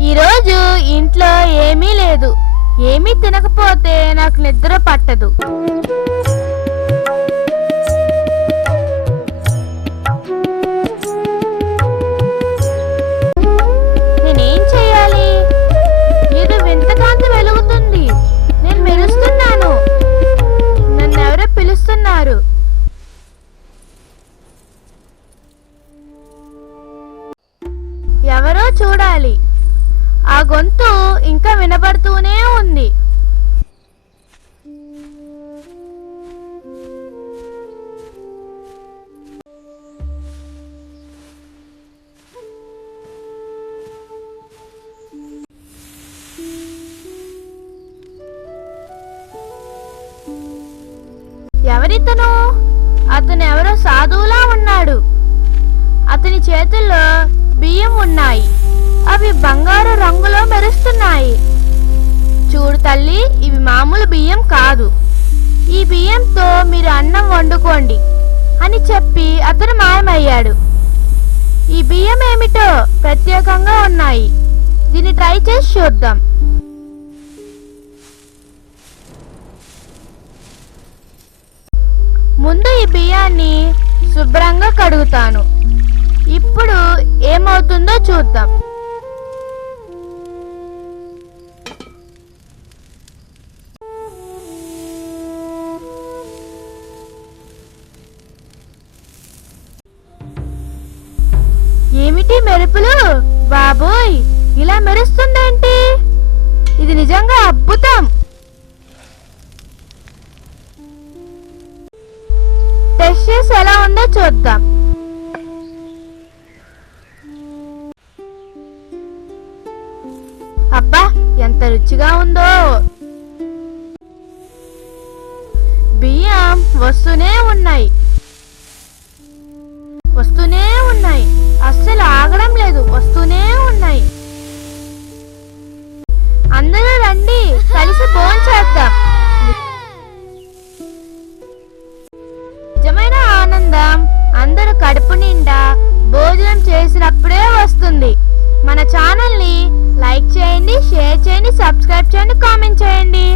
ఈరోజు ఇంట్లో ఏమీ లేదు. ఏమీ తినకపోతే నాకు నిద్ర పట్టదు. నేనేం చేయాలి? ఏదో వింత కాంతి వెలుగుతుంది. నేను మెరుస్తున్నాను. నన్నెవరో పిలుస్తున్నారు. ఎవరో చూడాలి. ఆ గొంతు ఇంకా వినబడుతూనే ఉంది. ఎవరితను? అతను ఎవరో సాధువులా ఉన్నాడు. అతని చేతుల్లో బియ్యం ఉన్నాయి. అవి బంగారు రంగులో మెరుస్తున్నాయి. చూడు తల్లి, ఇవి మామూలు బియ్యం కాదు. ఈ బియ్యంతో మీరు అన్నం వండుకోండి అని చెప్పి అతను మాయమయ్యాడు. ఈ బియ్యం ఏమిటో ప్రత్యేకంగా ఉన్నాయి. దీన్ని ట్రై చేసి చూద్దాం. ముందు ఈ బియ్యాన్ని శుభ్రంగా కడుగుతాను. ఇప్పుడు ఏమవుతుందో చూద్దాం. ఏమిటి మెరుపులు? బాబోయ్, ఇలా మెరుస్తుందేంటి? ఇది నిజంగా అద్భుతం. టెస్ట్ చేసి ఎలా ఉందో చూద్దాం. అబ్బా, ఎంత రుచిగా ఉందో. బియ్యం వస్తూనే ఉన్నాయి, వస్తూనే ఉన్నాయి. అస్సలు ఆగడం లేదు, వస్తూనే ఉన్నాయి. అందరూ రండి, కలిసి భోంచేద్దాం. నిజమైన ఆనందం అందరూ కడుపు నిండా భోజనం చేసినప్పుడే వస్తుంది. మన ఛానల్ని లైక్ చేయండి, షేర్ చేయండి, సబ్స్క్రైబ్ చేయండి, కామెంట్ చేయండి.